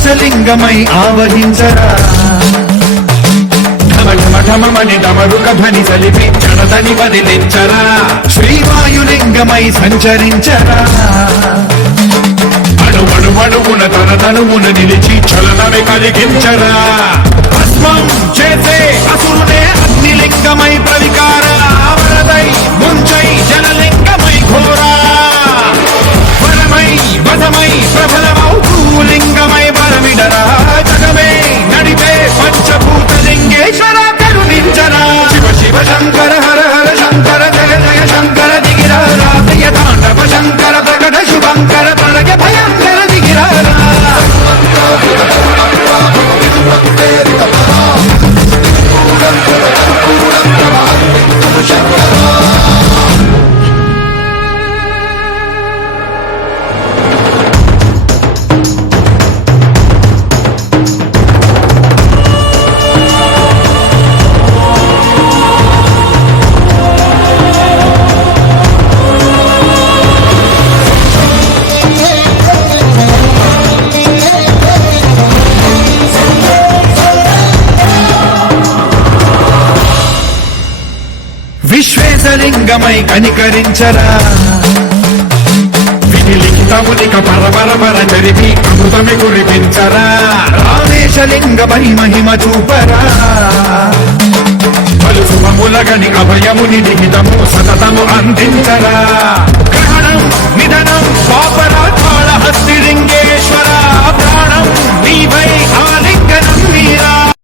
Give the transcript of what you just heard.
ఆకాశలింగమై ఆవహించరా ఢమఢమని డమరుక ధ్వని సలిపి జడదని వదిలించరా శ్రీవాయులింగమై సంచరించరా అణువణువున తన తనువున నిలిచి చలనమే కలిగించరా భస్మం చేసే అసురునే అగ్నిలింగమై ప్రవికార వరదై ముంచై జలలింగమై ఘోరా వరమై వధమై ప్రబలమౌ భూలింగమై బలమిడరా జగమే నడిపే పంచభూతలింగేశ్వర కరుణించరా శివ శివ శంకర హర హర శంకర జయ జయ శంకర దిగిరా ప్రియ తాండవ శంకర ప్రకట శుభంకర ప్రళయ భయంకర దిగిరా విశ్వేశలింగమై కనికరించరా వినిలిఖితమునిక పరపరపర చరిపి అమృతమి కురిపించరా రామేశలింగమై మహిమ చూపరా పలు శుభములగని అభయముని లిఖితము సతతము అందించరా గ్రహణం నిధనం పాపరా కాళహస్తి లింగేశ్వర